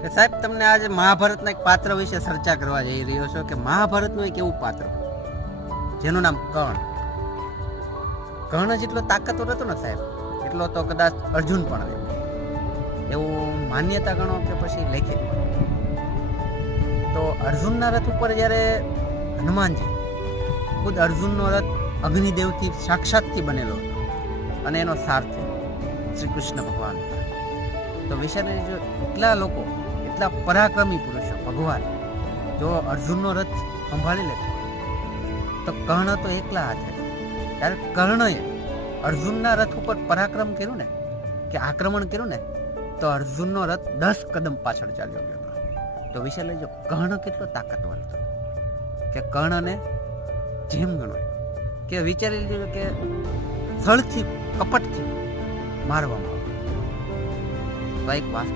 કે સાહેબ તમને આજે મહાભારતના એક પાત્ર વિશે ચર્ચા કરવા જઈ રહ્યો છો કે મહાભારતનું એક એવું પાત્ર જેનું નામ કર્ણ. કર્ણ જેટલો તાકાતવર હતો ને સાહેબ એટલો તો કદાચ અર્જુન પણ હતો, એવું માન્યતા ગણો કે પછી લેખિત. તો અર્જુનના રથ ઉપર જ્યારે હનુમાનજી ખુદ અર્જુનનો રથ અગ્નિદેવથી સાક્ષાતથી બનેલો હતો અને એનો સારથી શ્રી કૃષ્ણ ભગવાન. તો વિચારી જો એટલા લોકો, એટલા પરાક્રમી પુરુષો ભગવાન જો અર્જુનનો રથ સંભાળી લેતા તો કર્ણ તો એકલા હાથે. ત્યારે કર્ણએ અર્જુનના રથ ઉપર પરાક્રમ કર્યું ને, કે આક્રમણ કર્યું ને, તો અર્જુનનો રથ 10 કદમ પાછળ ચાલ્યો ગયો. તો વિચાર લેજો કર્ણ કેટલો તાકાતવર હતો કે કર્ણને જેમ ગણો કે વિચારી લીધું કે સ્થળથી કપટથી મારવામાં આવે. તો એક